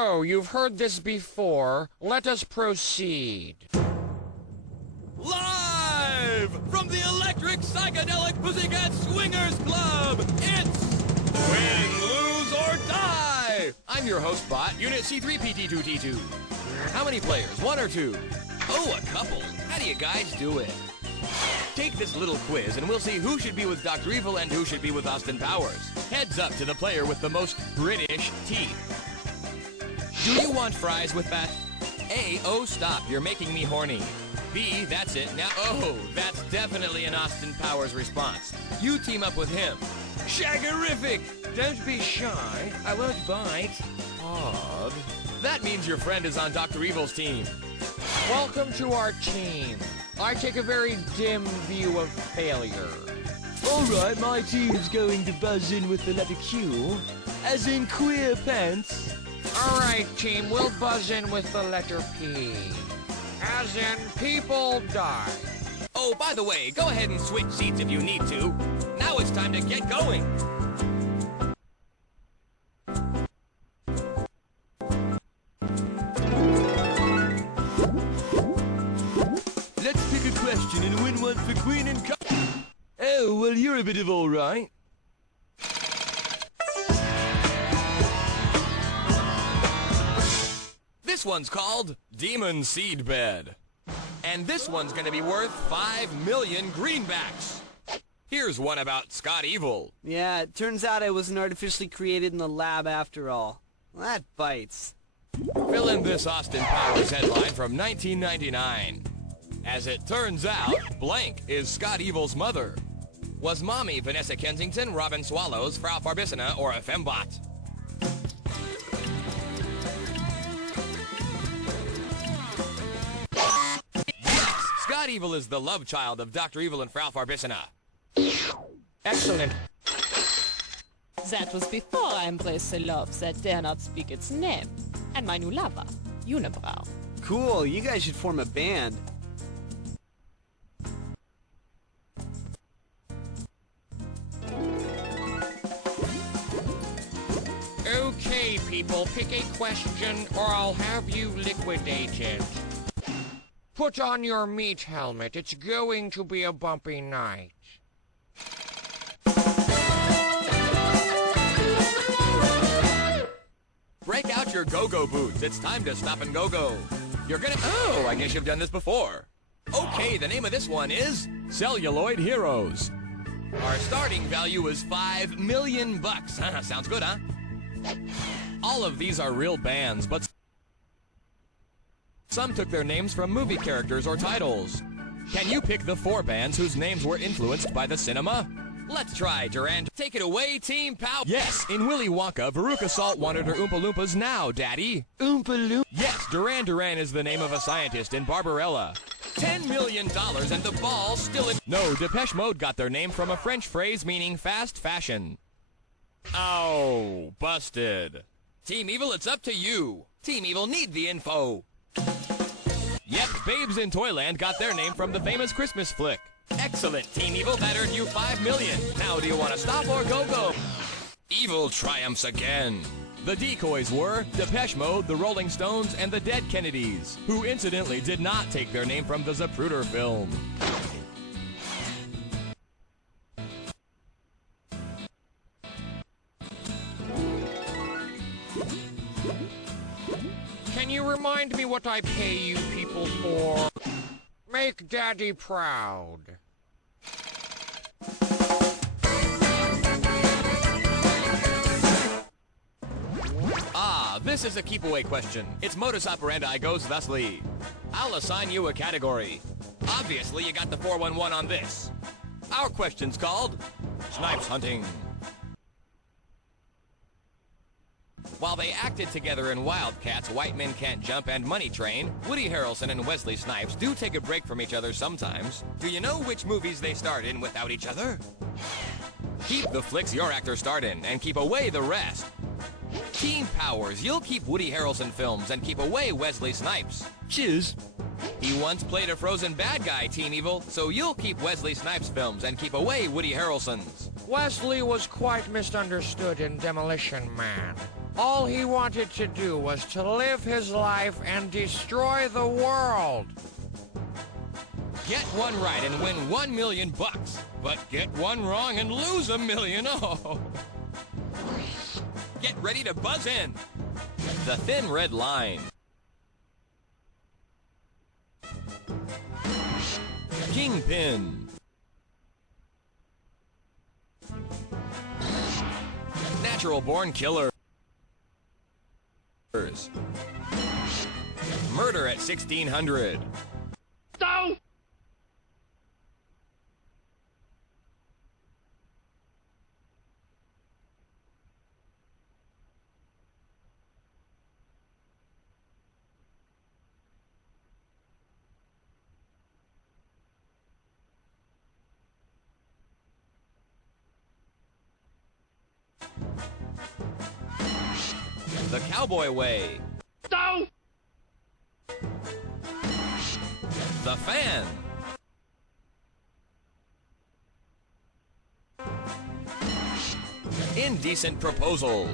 So, you've heard this before. Let us proceed. Live from the Electric Psychedelic Pussycat Swingers Club, it's Win, Lose, or Die! I'm your host bot, Unit C3PT2T2. How many players? One or two? Oh, a couple. How do you guys do it? Take this little quiz and we'll see who should be with Dr. Evil and who should be with Austin Powers. Heads up to the player with the most British teeth. Do you want fries with that? A, oh stop, you're making me horny. B, that's it. Now, oh, that's definitely an Austin Powers response. You team up with him. Shaggerific! Don't be shy. I won't bite. Odd. That means your friend is on Dr. Evil's team. Welcome to our team. I take a very dim view of failure. Alright, my team's going to buzz in with the letter Q, as in queer pants. Alright, team, we'll buzz in with the letter P. As in, people die. Oh, by the way, go ahead and switch seats if you need to. Now it's time to get going. Let's pick a question and win one for Queen and Oh, well, you're a bit of alright. This one's called Demon Seedbed. And this one's gonna be worth 5 million greenbacks. Here's one about Scott Evil. Yeah, it turns out I wasn't artificially created in the lab after all. Well, that bites. Fill in this Austin Powers headline from 1999. As it turns out, blank is Scott Evil's mother. Was mommy Vanessa Kensington, Robin Swallows, Frau Farbissina, or a fembot? Yes, Scott Evil is the love child of Dr. Evil and Frau Farbissina. Excellent. That was before I embraced a love that dare not speak its name, and my new lover, Unibrow. Cool, you guys should form a band. Okay, people, pick a question or I'll have you liquidated. Put on your meat helmet. It's going to be a bumpy night. Break out your go-go boots. It's time to stop and go-go. You're gonna... Oh, I guess you've done this before. Okay, the name of this one is Celluloid Heroes. Our starting value is $5 million. Sounds good, huh? All of these are real bands, but some took their names from movie characters or titles. Can you pick the 4 bands whose names were influenced by the cinema? Let's try, Durand. Take it away, Team Pow. Yes, in Willy Wonka, Veruca Salt wanted her Oompa Loompas now, Daddy. Oompa Loompa. Yes, Duran Duran is the name of a scientist in Barbarella. $10 million and the ball's still in... No, Depeche Mode got their name from a French phrase meaning fast fashion. Oh, busted. Team Evil, it's up to you. Team Evil need the info. Yep, Babes in Toyland got their name from the famous Christmas flick. Excellent, Team Evil. That earned you $5 million. Now, do you want to stop or go-go? Evil triumphs again. The decoys were Depeche Mode, the Rolling Stones, and the Dead Kennedys, who incidentally did not take their name from the Zapruder film. Can you remind me what I pay you people for? Make Daddy proud. Ah, this is a keep-away question. Its modus operandi goes thusly. I'll assign you a category. Obviously, you got the 411 on this. Our question's called Snipes Hunting. While they acted together in Wildcats, White Men Can't Jump, and Money Train, Woody Harrelson and Wesley Snipes do take a break from each other sometimes. Do you know which movies they starred in without each other? Keep the flicks your actor starred in, and keep away the rest. Team Powers, you'll keep Woody Harrelson films and keep away Wesley Snipes. Cheers. He once played a frozen bad guy, Team Evil, so you'll keep Wesley Snipes films and keep away Woody Harrelson's. Wesley was quite misunderstood in Demolition Man. All he wanted to do was to live his life and destroy the world. Get one right and win $1 million. But get one wrong and lose $1 million. Oh. Get ready to buzz in. The Thin Red Line. Kingpin. Natural Born Killer. Murder at 1600. No! The Cowboy Way. No! The Fan. Indecent Proposal.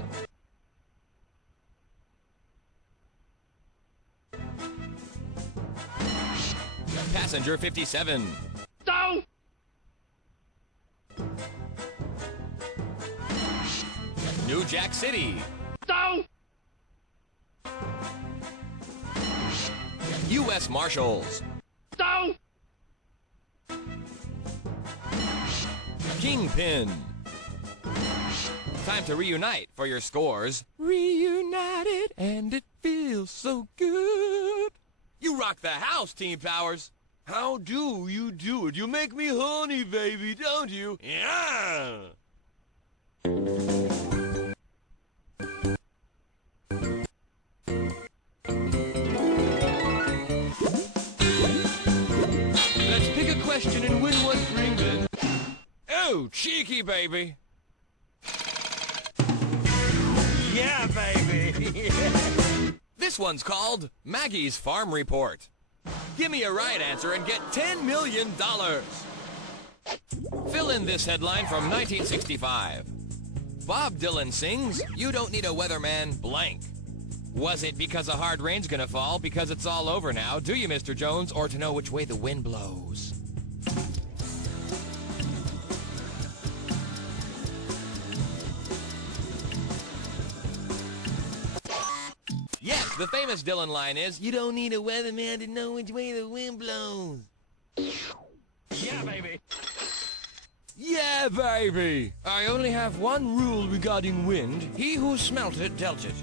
Passenger 57. No! New Jack City. No! U.S. Marshals. No! Kingpin. Time to reunite for your scores. Reunited and it feels so good. You rock the house, Team Powers. How do you do it? You make me horny, baby, don't you? Yeah! Let's pick a question and win one for England. Oh, cheeky, baby. Yeah, baby. This one's called Maggie's Farm Report. Give me a right answer and get $10 million. Fill in this headline from 1965. Bob Dylan sings, "You don't need a weatherman, blank." Was it because a hard rain's gonna fall because it's all over now, do you, Mr. Jones, or to know which way the wind blows? Yes, the famous Dylan line is, "You don't need a weatherman to know which way the wind blows." Yeah, baby. Yeah, baby! I only have one rule regarding wind. He who smelt it dealt it.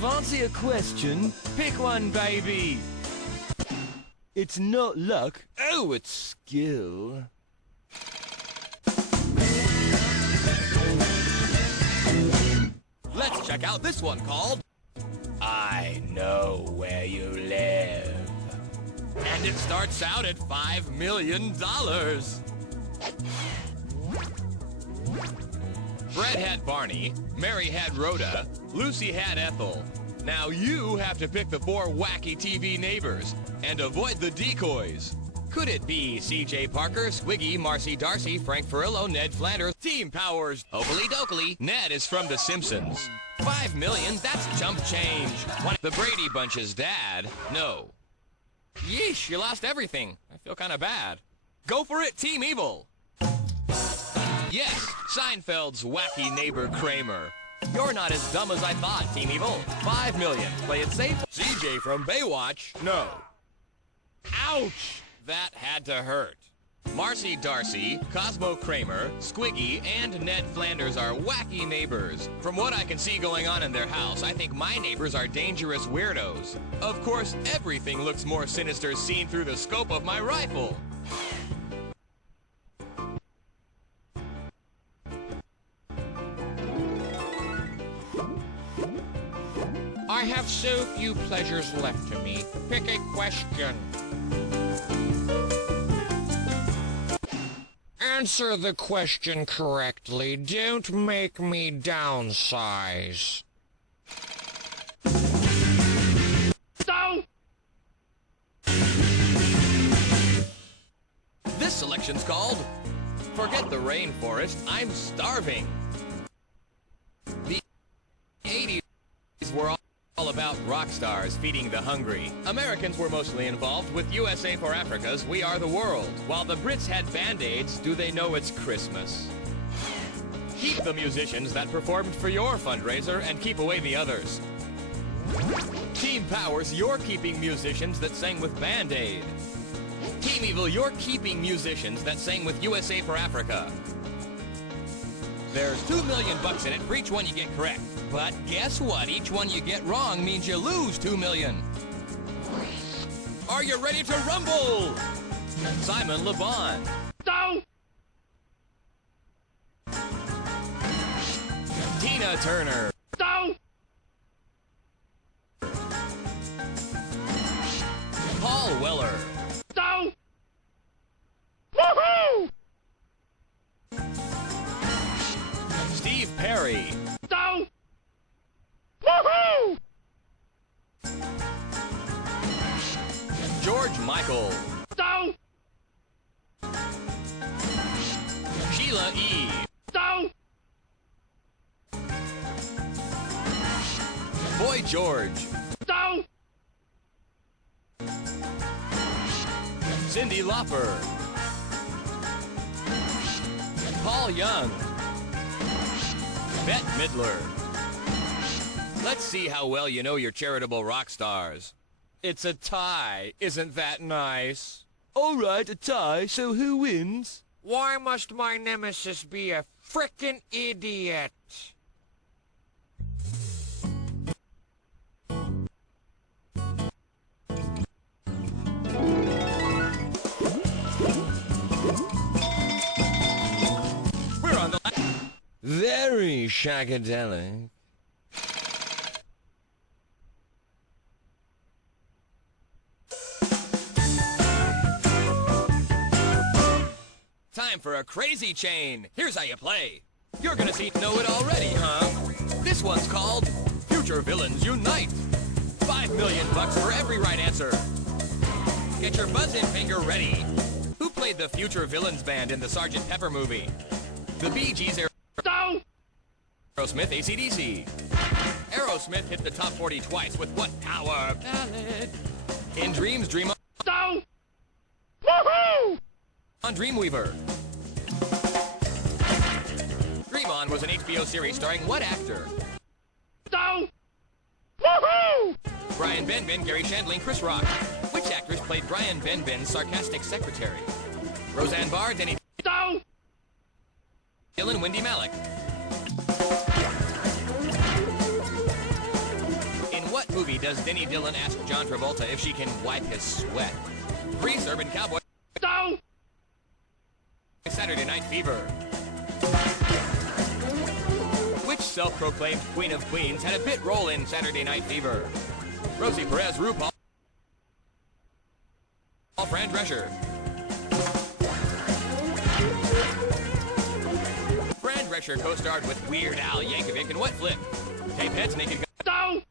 Fancy a question? Pick one, baby! It's not luck. Oh, it's skill. Let's check out this one called I Know Where You Live. And it starts out at $5 million. Fred had Barney, Mary had Rhoda, Lucy had Ethel. Now you have to pick the 4 wacky TV neighbors and avoid the decoys. Could it be C.J. Parker, Squiggy, Marcy Darcy, Frank Furillo, Ned Flanders, Team Powers, Oakley Dokley? Ned is from The Simpsons. $5 million, that's chump change. The Brady Bunch's dad? No. Yeesh, you lost everything. I feel kind of bad. Go for it, Team Evil. Yes, Seinfeld's wacky neighbor Kramer. You're not as dumb as I thought, Team Evil. $5 million. Play it safe. CJ from Baywatch? No. Ouch! That had to hurt. Marcy Darcy, Cosmo Kramer, Squiggy, and Ned Flanders are wacky neighbors. From what I can see going on in their house, I think my neighbors are dangerous weirdos. Of course, everything looks more sinister seen through the scope of my rifle. I have so few pleasures left to me. Pick a question. Answer the question correctly. Don't make me downsize. No! This selection's called Forget the Rainforest, I'm Starving. The 80s were all about rock stars feeding the hungry. Americans were mostly involved with USA for Africa's We Are the World. While the Brits had Band-Aids, do they know it's Christmas? Keep the musicians that performed for your fundraiser and keep away the others. Team Powers, you're keeping musicians that sang with Band-Aid. Team Evil, you're keeping musicians that sang with USA for Africa. There's $2 million in it for each one you get correct. But guess what? Each one you get wrong means you lose $2 million. Are you ready to rumble? Simon Le Bon. Down. Tina Turner. Down. Paul Weller. Down. Woohoo! Steve Perry. Down. Woohoo! George Michael. Down. Sheila E. Down. Boy George. Down. Cyndi Lauper. Paul Young. Bette Midler. Let's see how well you know your charitable rock stars. It's a tie. Isn't that nice? All right, a tie, so who wins? Why must my nemesis be a frickin' idiot? We're on the Very shagadelic. time for a crazy chain. Here's how you play. You're gonna know it already, huh? This one's called Future Villains Unite. $5 million for every right answer. Get your buzz-in finger ready. Who played the Future Villains band in the Sgt. Pepper movie? The Bee Gees, Aerosmith, AC/DC. Aerosmith hit the top 40 twice with what power ballad? In Dreams, Dream On. Down! Woohoo! On Dreamweaver. Dream On was an HBO series starring what actor? Down! Woohoo! Brian Benben, Gary Shandling, Chris Rock. Which actress played Brian Benben's sarcastic secretary? Roseanne Barr, Denny Down! Dylan, Wendy Malick. In what movie does Denny Dillon ask John Travolta if she can wipe his sweat? Grease, Urban Cowboy. Down! Saturday Night Fever. Which self-proclaimed Queen of Queens had a bit role in Saturday Night Fever? Rosie Perez, RuPaul. Fran Drescher. Fran Drescher co-starred with Weird Al Yankovic in what flick? Tapeheads, Naked Gun. Down!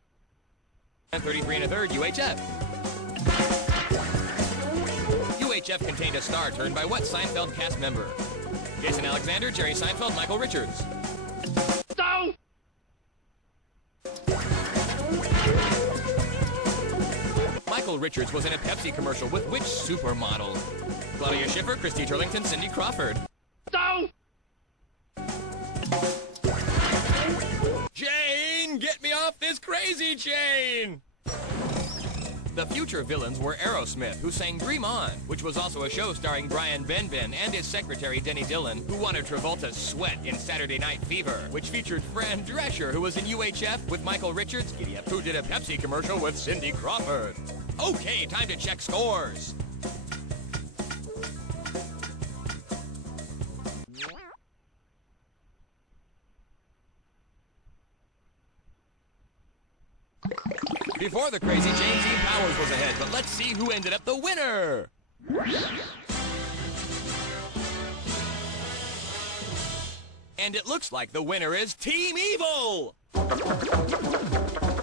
And 33 1/3 UHF. UHF contained a star turn by what Seinfeld cast member? Jason Alexander, Jerry Seinfeld, Michael Richards. Down! Michael Richards was in a Pepsi commercial with which supermodel? Claudia Schiffer, Christy Turlington, Cindy Crawford. Down! Jane, get me off this crazy chain! The Future Villains were Aerosmith, who sang Dream On, which was also a show starring Brian Benben and his secretary Denny Dillon, who wanted Travolta's sweat in Saturday Night Fever, which featured Fran Drescher, who was in UHF with Michael Richards, Giddy Up, who did a Pepsi commercial with Cindy Crawford. Okay, time to check scores. Before the crazy chain, Team Powers was ahead, but let's see who ended up the winner. And it looks like the winner is Team Evil!